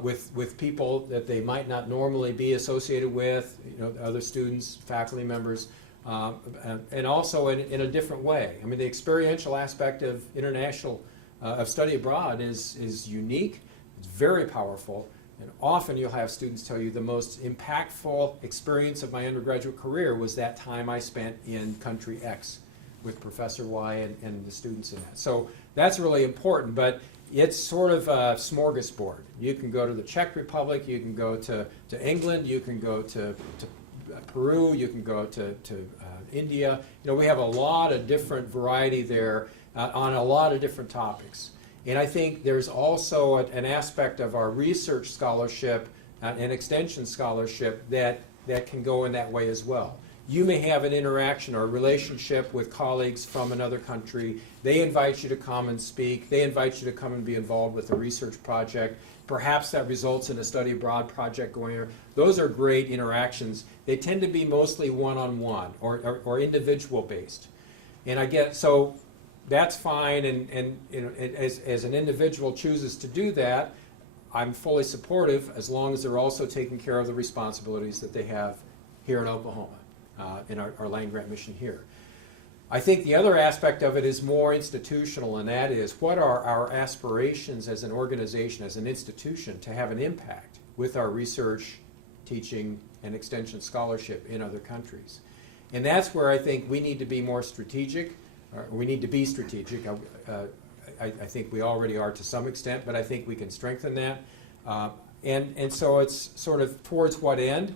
with people that they might not normally be associated with, you know, other students, faculty members, and also in a different way. I mean, the experiential aspect of international, of study abroad is unique, it's very powerful, and often you'll have students tell you the most impactful experience of my undergraduate career was that time I spent in country X with Professor Y and the students in that. So that's really important, but it's sort of a smorgasbord. You can go to the Czech Republic, you can go to England, you can go to Peru, you can go to India. You know, we have a lot of different variety there on a lot of different topics. And I think there's also an aspect of our research scholarship and extension scholarship that can go in that way as well. You may have an interaction or a relationship with colleagues from another country. They invite you to come and speak. They invite you to come and be involved with a research project. Perhaps that results in a study abroad project going on. Those are great interactions. They tend to be mostly one-on-one or individual based. And I get, so that's fine, and you know, as an individual chooses to do that, I'm fully supportive as long as they're also taking care of the responsibilities that they have here in Oklahoma, in our land-grant mission here. I think the other aspect of it is more institutional, and that is, what are our aspirations as an organization, as an institution, to have an impact with our research, teaching, and extension scholarship in other countries? And that's where I think we need to be more strategic. We need to be strategic. I think we already are to some extent, but I think we can strengthen that. And so it's sort of towards what end?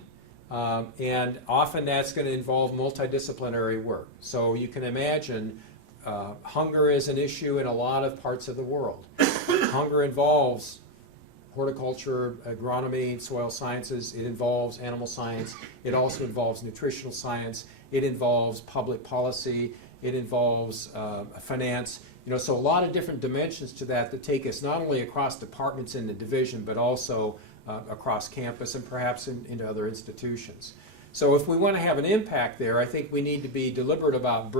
And often that's going to involve multidisciplinary work. So you can imagine hunger is an issue in a lot of parts of the world. Hunger involves horticulture, agronomy, soil sciences. It involves animal science. It also involves nutritional science. It involves public policy. It involves finance. You know, so a lot of different dimensions to that take us not only across departments in the division, but also across campus and perhaps into other institutions. So if we want to have an impact there, I think we need to be deliberate about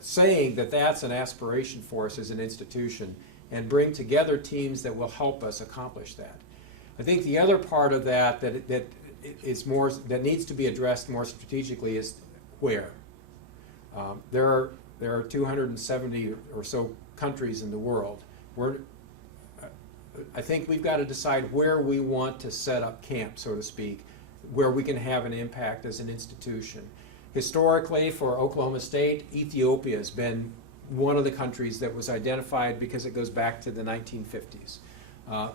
saying that that's an aspiration for us as an institution, and bring together teams that will help us accomplish that. I think the other part of that that needs to be addressed more strategically is where. There are 270 or so countries in the world. I think we've got to decide where we want to set up camp, so to speak, where we can have an impact as an institution. Historically, for Oklahoma State, Ethiopia has been one of the countries that was identified because it goes back to the 1950s.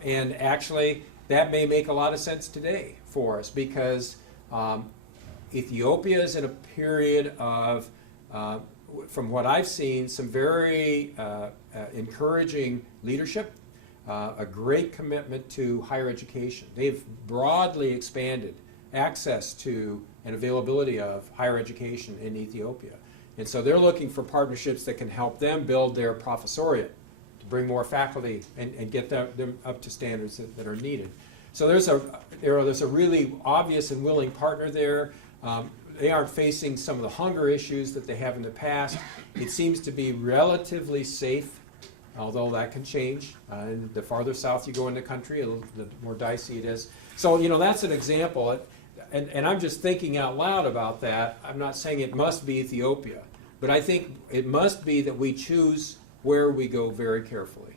And actually, that may make a lot of sense today for us, because Ethiopia is in a period of, from what I've seen, some very encouraging leadership, a great commitment to higher education. They've broadly expanded access to and availability of higher education in Ethiopia. And so they're looking for partnerships that can help them build their professoriate, to bring more faculty and get them up to standards that are needed. So there's a really obvious and willing partner there. They aren't facing some of the hunger issues that they have in the past. It seems to be relatively safe, although that can change. And the farther south you go in the country, the more dicey it is. So, you know, that's an example. And I'm just thinking out loud about that. I'm not saying it must be Ethiopia, but I think it must be that we choose where we go very carefully.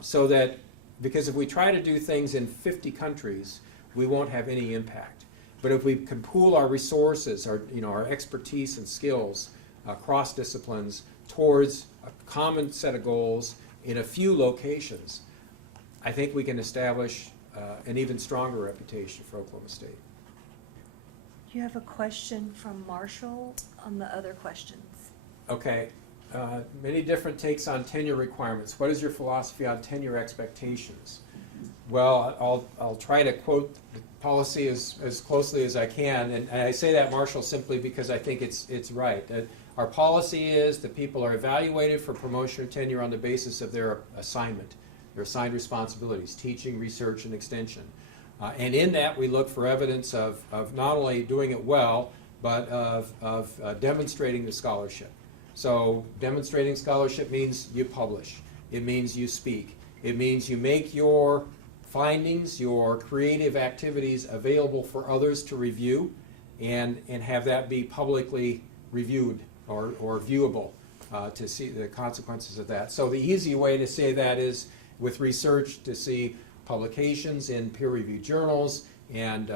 So that, because if we try to do things in 50 countries, we won't have any impact. But if we can pool our resources, our expertise and skills across disciplines towards a common set of goals in a few locations, I think we can establish an even stronger reputation for Oklahoma State. You have a question from Marshall on the other questions. Okay, many different takes on tenure requirements. What is your philosophy on tenure expectations? Well, I'll try to quote the policy as closely as I can, and I say that, Marshall, simply because I think it's right. Our policy is that people are evaluated for promotion or tenure on the basis of their assignment, their assigned responsibilities, teaching, research, and extension. And in that, we look for evidence of not only doing it well, but of demonstrating the scholarship. So demonstrating scholarship means you publish. It means you speak. It means you make your findings, your creative activities available for others to review and have that be publicly reviewed or viewable to see the consequences of that. So the easy way to say that is with research to see publications in peer-reviewed journals and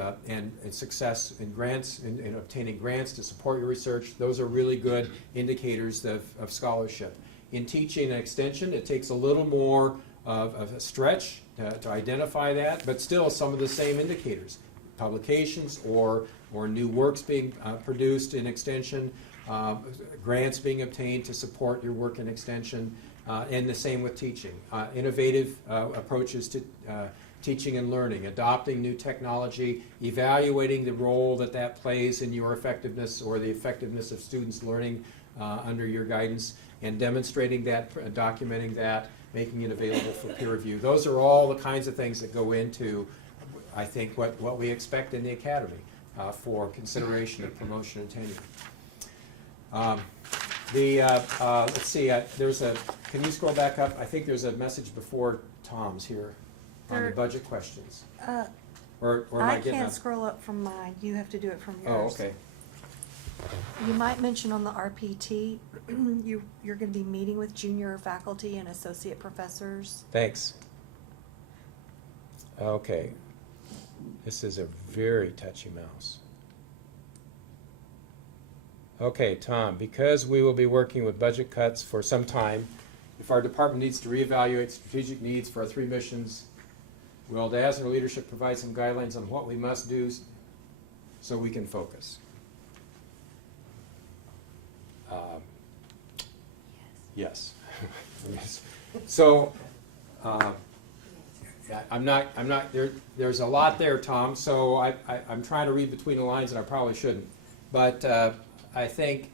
success in grants, in obtaining grants to support your research. Those are really good indicators of scholarship. In teaching and extension, it takes a little more of a stretch to identify that, but still some of the same indicators. Publications or new works being produced in extension, grants being obtained to support your work in extension, and the same with teaching. Innovative approaches to teaching and learning, adopting new technology, evaluating the role that plays in your effectiveness or the effectiveness of students learning under your guidance, and demonstrating that, documenting that, making it available for peer review. Those are all the kinds of things that go into, I think, what we expect in the academy for consideration of promotion and tenure. Let's see, can you scroll back up? I think there's a message before Tom's here on the budget questions. Or am I getting can't up? scroll up from mine. You have to do it from Oh, yours. okay. You might mention on the RPT, you're going to be meeting with junior faculty and associate professors. Thanks. Okay. This is a very touchy mouse. Okay, Tom, because we will be working with budget cuts for some time, if our department needs to reevaluate strategic needs for our 3 missions, will DASNR leadership provide some guidelines on what we must do so we can focus? Yes. Yes. So, I'm not there. There's a lot there, Tom. So I'm trying to read between the lines, and I probably shouldn't. But I think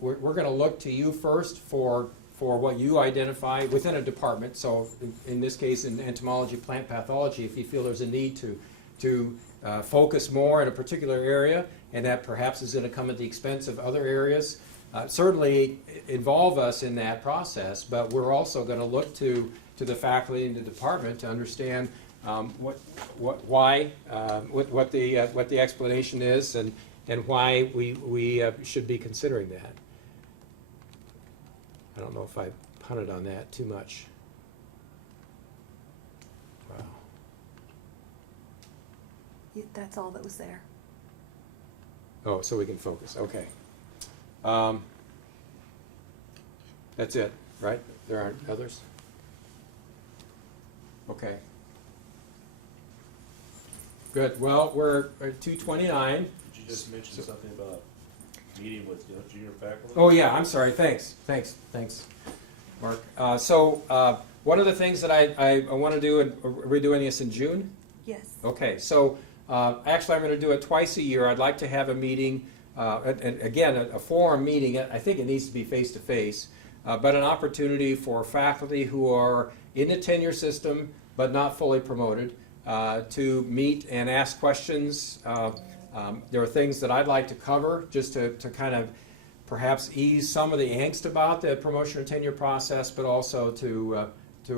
we're going to look to you first for what you identify within a department. So in this case, in entomology, plant pathology, if you feel there's a need to focus more in a particular area, and that perhaps is going to come at the expense of other areas, certainly involve us in that process. But we're also going to look to the faculty and the department to understand what the explanation is and why we should be considering that. I don't know if I punted on that too much. Wow. That's all that was there. Oh, so we can focus. Okay. That's it, right? There aren't others? Okay. Good. Well, we're at 2:29. Did you just mention something about meeting with junior faculty? Oh, yeah, I'm sorry. Thanks, Mark. One of the things that I want to do, and are we doing this in June? Yes. Okay, so actually I'm going to do it twice a year. I'd like to have a meeting, and again, a forum meeting. I think it needs to be face-to-face, but an opportunity for faculty who are in the tenure system but not fully promoted to meet and ask questions. There are things that I'd like to cover just to kind of perhaps ease some of the angst about the promotion and tenure process, but also to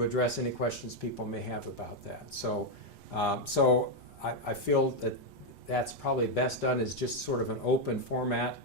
address any questions people may have about that. So I feel that that's probably best done as just sort of an open format,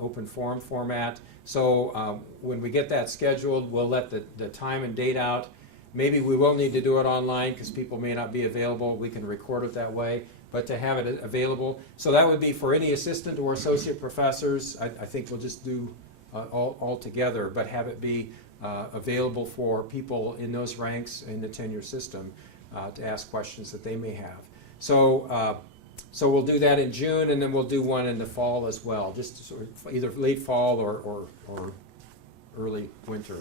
open forum format. So when we get that scheduled, we'll let the time and date out. Maybe we will need to do it online because people may not be available. We can record it that way, but to have it available. So that would be for any assistant or associate professors. I think we'll just do all together, but have it be available for people in those ranks in the tenure system to ask questions that they may have. So, so we'll do that in June, and then we'll do one in the fall as well, just sort of either late fall or early winter,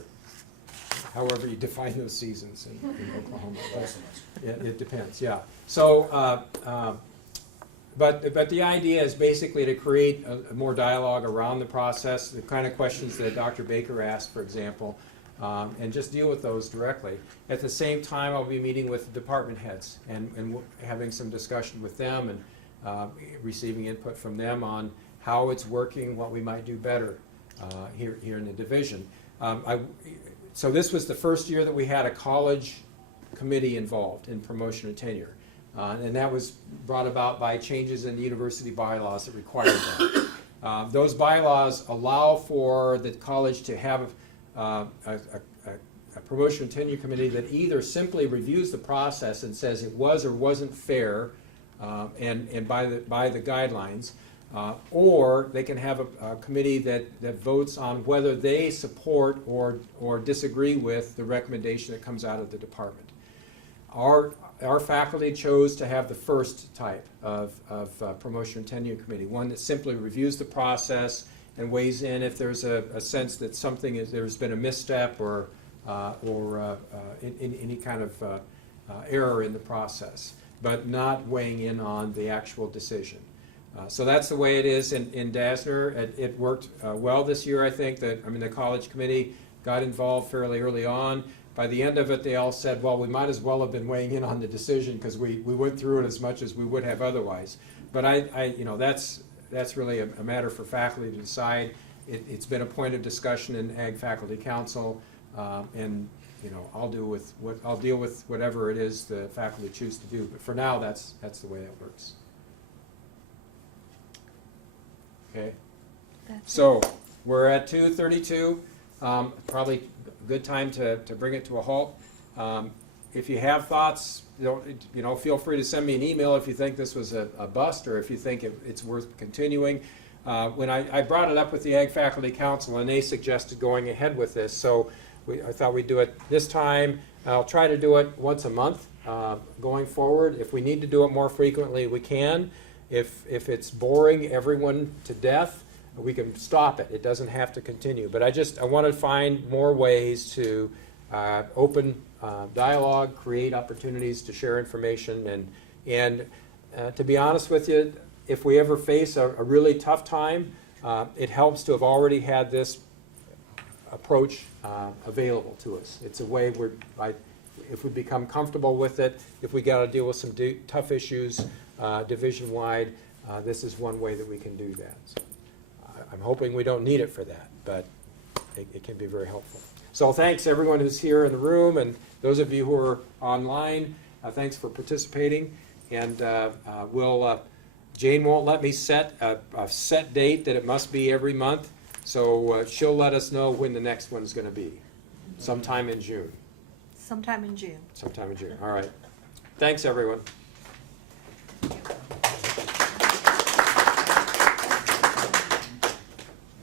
however you define those seasons in Oklahoma. It depends, yeah. So, but the idea is basically to create a more dialogue around the process, the kind of questions that Dr. Baker asked, for example, and just deal with those directly. At the same time, I'll be meeting with department heads and having some discussion with them and receiving input from them on how it's working, what we might do better here in the division. So this was the first year that we had a college committee involved in promotion and tenure. And that was brought about by changes in the university bylaws that required that. Those bylaws allow for the college to have a promotion and tenure committee that either simply reviews the process and says it was or wasn't fair and by the guidelines, or they can have a committee that votes on whether they support or disagree with the recommendation that comes out of the department. Our faculty chose to have the first type of promotion and tenure committee, one that simply reviews the process and weighs in if there's a sense that there's been a misstep or any kind of error in the process, but not weighing in on the actual decision. So that's the way it is in DASNR. It worked well this year, I think. The college committee got involved fairly early on. By the end of it, they all said, well, we might as well have been weighing in on the decision because we went through it as much as we would have otherwise. But that's really a matter for faculty to decide. It's been a point of discussion in Ag Faculty Council, and I'll deal with whatever it is the faculty choose to do. But for now, that's the way that works. Okay. So we're at 2:32. Probably a good time to bring it to a halt. If you have thoughts, feel free to send me an email if you think this was a bust or if you think it's worth continuing. When I brought it up with the Ag Faculty Council, and they suggested going ahead with this, so I thought we'd do it this time. I'll try to do it once a month going forward. If we need to do it more frequently, we can. If it's boring everyone to death, we can stop it. It doesn't have to continue. But I want to find more ways to open dialogue, create opportunities to share information, and to be honest with you, if we ever face a really tough time, it helps to have already had this approach available to us. It's a way if we become comfortable with it, if we got to deal with some tough issues division-wide, this is one way that we can do that. So, I'm hoping we don't need it for that, but it can be very helpful. So thanks everyone who's here in the room, and those of you who are online, thanks for participating. And Jane won't let me set a set date that it must be every month, so she'll let us know when the next one's going to be. Sometime in June. Sometime in June. Sometime in June. All right. Thanks everyone.